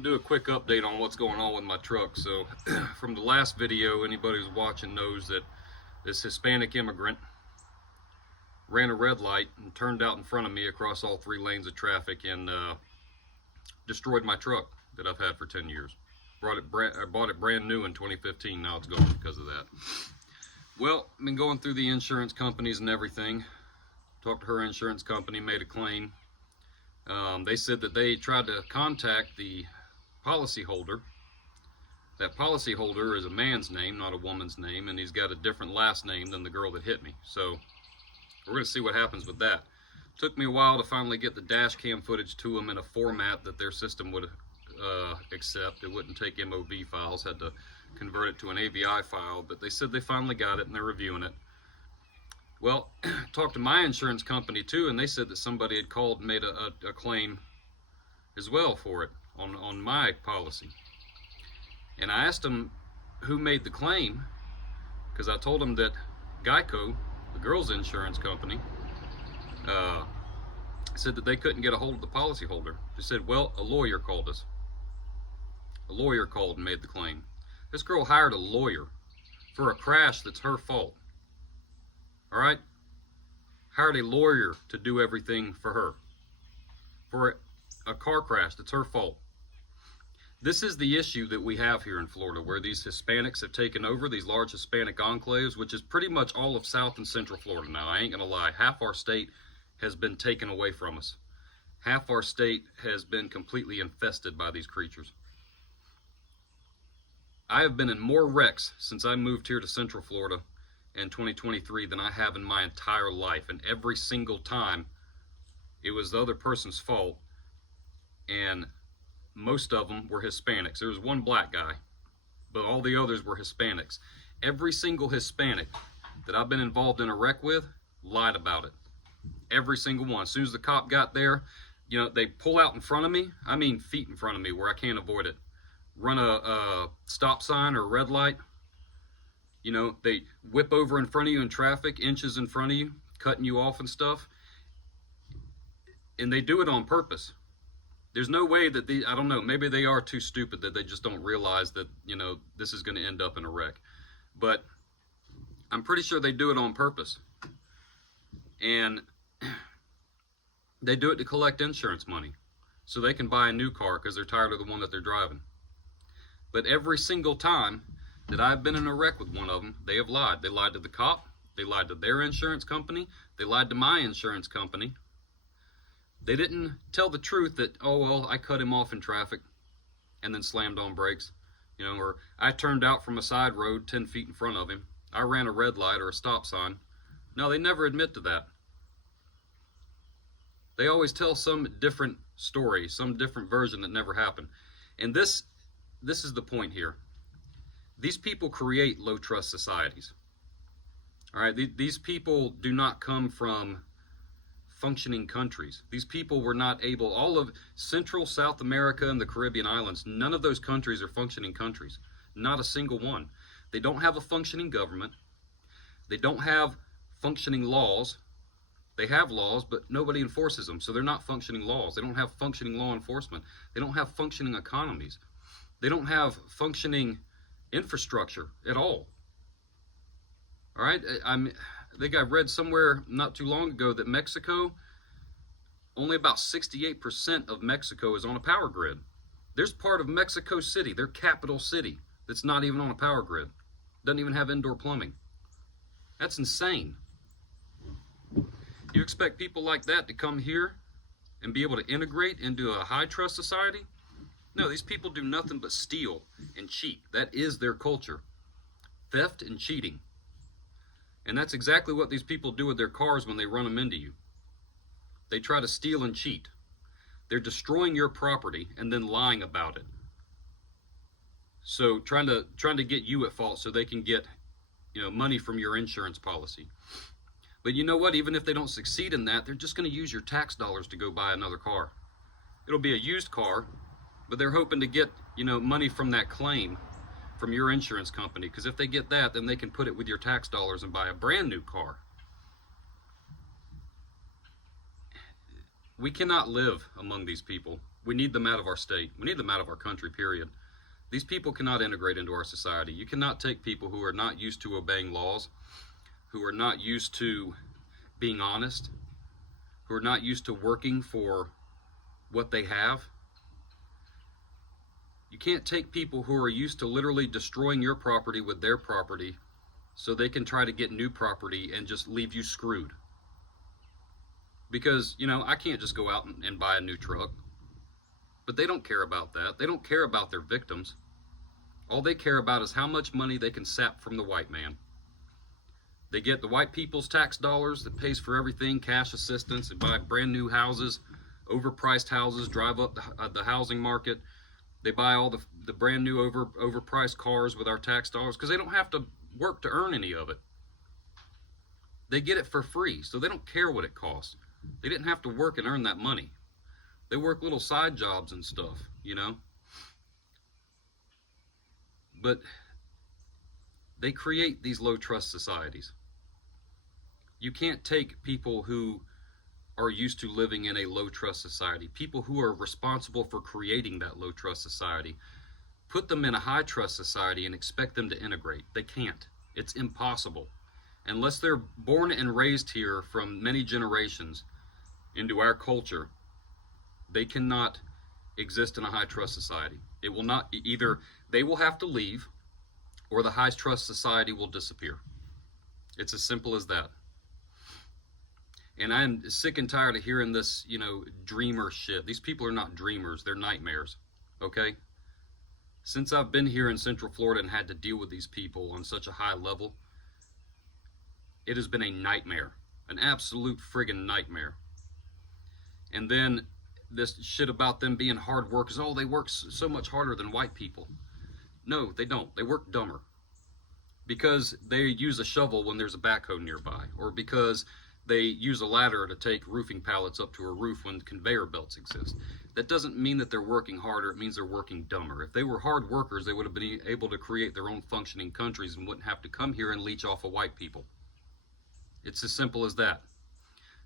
want to do a quick update on what's going on with my truck. So from the last video, anybody who's watching knows that this Hispanic immigrant ran a red light and turned out in front of me across all 3 lanes of traffic and destroyed my truck that I've had for 10 years. I bought it brand new in 2015. Now it's gone because of that. Well, I've been going through the insurance companies and everything. Talked to her insurance company, made a claim. They said that they tried to contact the policyholder. That policyholder is a man's name, not a woman's name, and he's got a different last name than the girl that hit me. So we're going to see what happens with that. Took me a while to finally get the dash cam footage to them in a format that their system would accept. It wouldn't take MOV files, had to convert it to an AVI file, but they said they finally got it and they're reviewing it. Well, talked to my insurance company too, and they said that somebody had called and made a claim as well for it on my policy. And I asked them who made the claim, because I told them that Geico, the girl's insurance company, said that they couldn't get a hold of the policyholder. They said, well, a lawyer called us. A lawyer called and made the claim. This girl hired a lawyer for a crash that's her fault. All right? Hired a lawyer to do everything for her. For a car crash that's her fault. This is the issue that we have here in Florida, where these Hispanics have taken over, these large Hispanic enclaves, which is pretty much all of South and Central Florida now. I ain't gonna lie, half our state has been taken away from us. Half our state has been completely infested by these creatures. I have been in more wrecks since I moved here to Central Florida in 2023 than I have in my entire life, and every single time it was the other person's fault, and most of them were Hispanics. There was one black guy, but all the others were Hispanics. Every single Hispanic that I've been involved in a wreck with lied about it. Every single one. As soon as the cop got there, you know, they pull out in front of me, I mean feet in front of me where I can't avoid it. Run a stop sign or a red light. You know, they whip over in front of you in traffic, inches in front of you, cutting you off and stuff. And they do it on purpose. There's no way that I don't know, maybe they are too stupid that they just don't realize that, you know, this is going to end up in a wreck. But I'm pretty sure they do it on purpose. And they do it to collect insurance money so they can buy a new car because they're tired of the one that they're driving. But every single time that I've been in a wreck with one of them, they have lied. They lied to the cop. They lied to their insurance company. They lied to my insurance company. They didn't tell the truth that, oh, well, I cut him off in traffic and then slammed on brakes. You know, or I turned out from a side road 10 feet in front of him. I ran a red light or a stop sign. No, they never admit to that. They always tell some different story, some different version that never happened. And this is the point here. These people create low trust societies. All right, these people do not come from functioning countries. These people were not able, all of Central, South America, and the Caribbean islands, none of those countries are functioning countries. Not a single one. They don't have a functioning government. They don't have functioning laws. They have laws, but nobody enforces them, so they're not functioning laws. They don't have functioning law enforcement. They don't have functioning economies. They don't have functioning infrastructure at all. All right, I think I read somewhere not too long ago that Mexico, only about 68% of Mexico is on a power grid. There's part of Mexico City, their capital city, that's not even on a power grid. Doesn't even have indoor plumbing. That's insane. You expect people like that to come here and be able to integrate into a high trust society? No, these people do nothing but steal and cheat. That is their culture. Theft and cheating. And that's exactly what these people do with their cars when they run them into you. They try to steal and cheat. They're destroying your property and then lying about it. So trying to get you at fault so they can get, you know, money from your insurance policy. But you know what? Even if they don't succeed in that, they're just going to use your tax dollars to go buy another car. It'll be a used car, but they're hoping to get, you know, money from that claim from your insurance company, because if they get that, then they can put it with your tax dollars and buy a brand new car. We cannot live among these people. We need them out of our state. We need them out of our country, period. These people cannot integrate into our society. You cannot take people who are not used to obeying laws, who are not used to being honest, who are not used to working for what they have. You can't take people who are used to literally destroying your property with their property so they can try to get new property and just leave you screwed. Because, you know, I can't just go out and buy a new truck. But they don't care about that. They don't care about their victims. All they care about is how much money they can sap from the white man. They get the white people's tax dollars that pays for everything, cash assistance, and buy brand new houses, overpriced houses, drive up the housing market. They buy all the brand new overpriced cars with our tax dollars because they don't have to work to earn any of it. They get it for free, so they don't care what it costs. They didn't have to work and earn that money. They work little side jobs and stuff, you know. But they create these low trust societies. You can't take people who are used to living in a low trust society, people who are responsible for creating that low trust society, put them in a high trust society and expect them to integrate. They can't. It's impossible. Unless they're born and raised here from many generations into our culture, they cannot exist in a high trust society. It will not, either they will have to leave or the high trust society will disappear. It's as simple as that. And I'm sick and tired of hearing this, you know, dreamer shit. These people are not dreamers, they're nightmares, okay? Since I've been here in Central Florida and had to deal with these people on such a high level, it has been a nightmare, an absolute friggin' nightmare. And then this shit about them being hard workers, oh, they work so much harder than white people. No, they don't. They work dumber. Because they use a shovel when there's a backhoe nearby, or because they use a ladder to take roofing pallets up to a roof when conveyor belts exist. That doesn't mean that they're working harder, it means they're working dumber. If they were hard workers, they would have been able to create their own functioning countries and wouldn't have to come here and leech off of white people. It's as simple as that.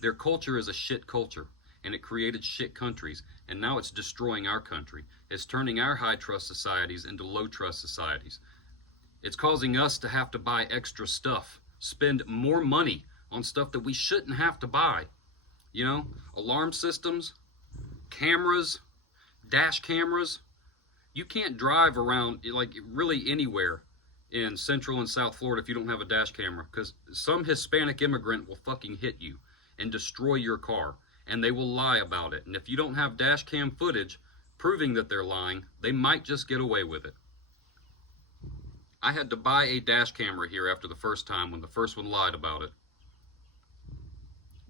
Their culture is a shit culture, and it created shit countries, and now it's destroying our country. It's turning our high trust societies into low trust societies. It's causing us to have to buy extra stuff, spend more money on stuff that we shouldn't have to buy. You know, alarm systems, cameras, dash cameras. You can't drive around like really anywhere in Central and South Florida if you don't have a dash camera, because some Hispanic immigrant will fucking hit you and destroy your car, and they will lie about it. And if you don't have dash cam footage proving that they're lying, they might just get away with it. I had to buy a dash camera here after the first time when the first one lied about it.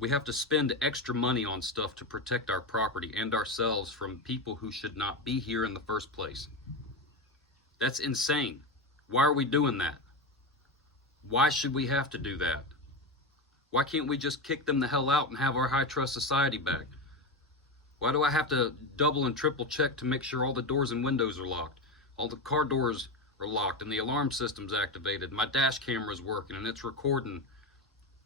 We have to spend extra money on stuff to protect our property and ourselves from people who should not be here in the first place. That's insane. Why are we doing that? Why should we have to do that? Why can't we just kick them the hell out and have our high trust society back? Why do I have to double and triple check to make sure all the doors and windows are locked, all the car doors are locked, and the alarm system's activated, my dash camera's working and it's recording?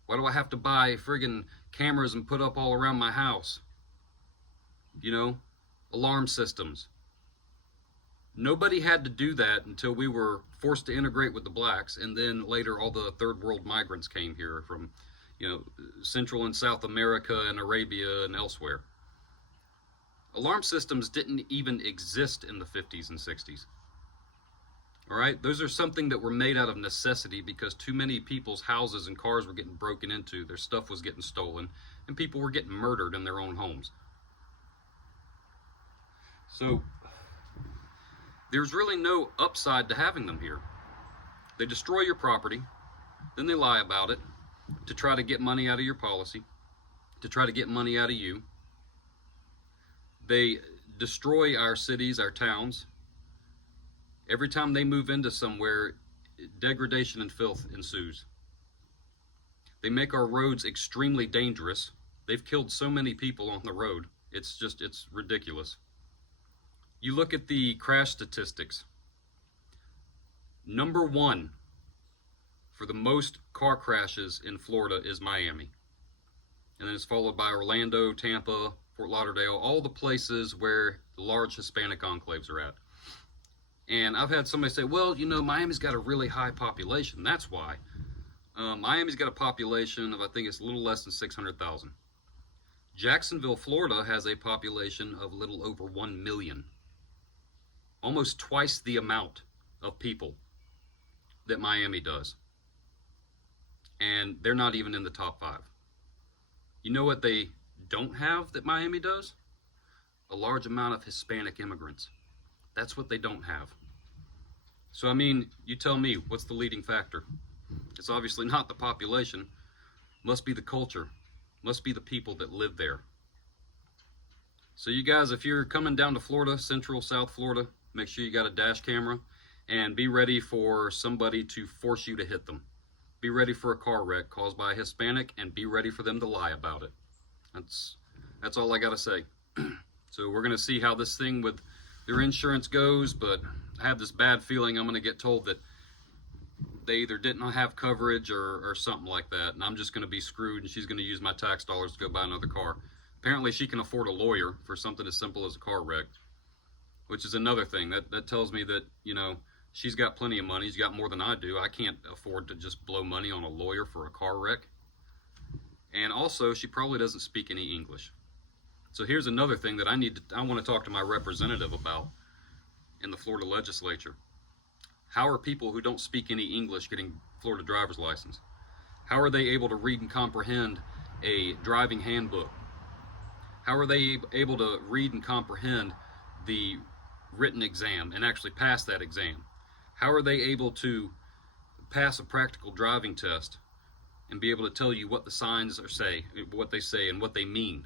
Why do I have to buy friggin' cameras and put up all around my house? You know, alarm systems. Nobody had to do that until we were forced to integrate with the blacks, and then later all the third world migrants came here from, you know, Central and South America and Arabia and elsewhere. Alarm systems didn't even exist in the 50s and 60s. All right, those are something that were made out of necessity because too many people's houses and cars were getting broken into, their stuff was getting stolen, and people were getting murdered in their own homes. So there's really no upside to having them here. They destroy your property, then they lie about it to try to get money out of your policy, to try to get money out of you. They destroy our cities, our towns. Every time they move into somewhere, degradation and filth ensues. They make our roads extremely dangerous. They've killed so many people on the road. It's ridiculous. You look at the crash statistics. Number one for the most car crashes in Florida is Miami. And then it's followed by Orlando, Tampa, Fort Lauderdale, all the places where the large Hispanic enclaves are at. And I've had somebody say, well, you know, Miami's got a really high population. That's why. Miami's got a population of, I think it's a little less than 600,000. Jacksonville, Florida has a population of a little over 1 million. Almost twice the amount of people that Miami does. And they're not even in the top 5. You know what they don't have that Miami does? A large amount of Hispanic immigrants. That's what they don't have. So, I mean, you tell me, what's the leading factor? It's obviously not the population. Must be the culture. Must be the people that live there. So you guys, if you're coming down to Florida, Central, South Florida, make sure you got a dash camera and be ready for somebody to force you to hit them. Be ready for a car wreck caused by a Hispanic, and be ready for them to lie about it. That's all I gotta say. So we're gonna see how this thing with their insurance goes, but I have this bad feeling I'm gonna get told that they either didn't have coverage or something like that, and I'm just gonna be screwed, and she's gonna use my tax dollars to go buy another car. Apparently she can afford a lawyer for something as simple as a car wreck, which is another thing. That tells me that, you know, she's got plenty of money. She's got more than I do. I can't afford to just blow money on a lawyer for a car wreck. And also, she probably doesn't speak any English. So here's another thing that I want to talk to my representative about in the Florida legislature. How are people who don't speak any English getting Florida driver's license? How are they able to read and comprehend a driving handbook? How are they able to read and comprehend the written exam and actually pass that exam? How are they able to pass a practical driving test and be able to tell you what the signs say, what they say, and what they mean?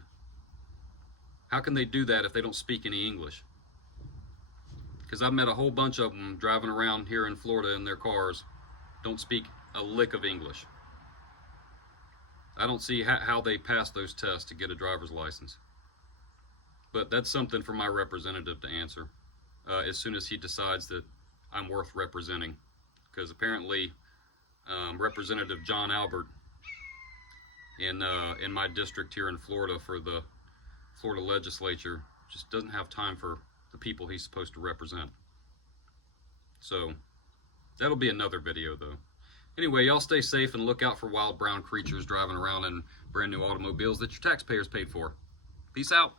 How can they do that if they don't speak any English? Because I've met a whole bunch of them driving around here in Florida in their cars, don't speak a lick of English. I don't see how they pass those tests to get a driver's license. But that's something for my representative to answer as soon as he decides that I'm worth representing. Because apparently Representative John Albert in my district here in Florida for the Florida legislature just doesn't have time for the people he's supposed to represent. So that'll be another video though. Anyway, y'all stay safe and look out for wild brown creatures driving around in brand new automobiles that your taxpayers paid for. Peace out.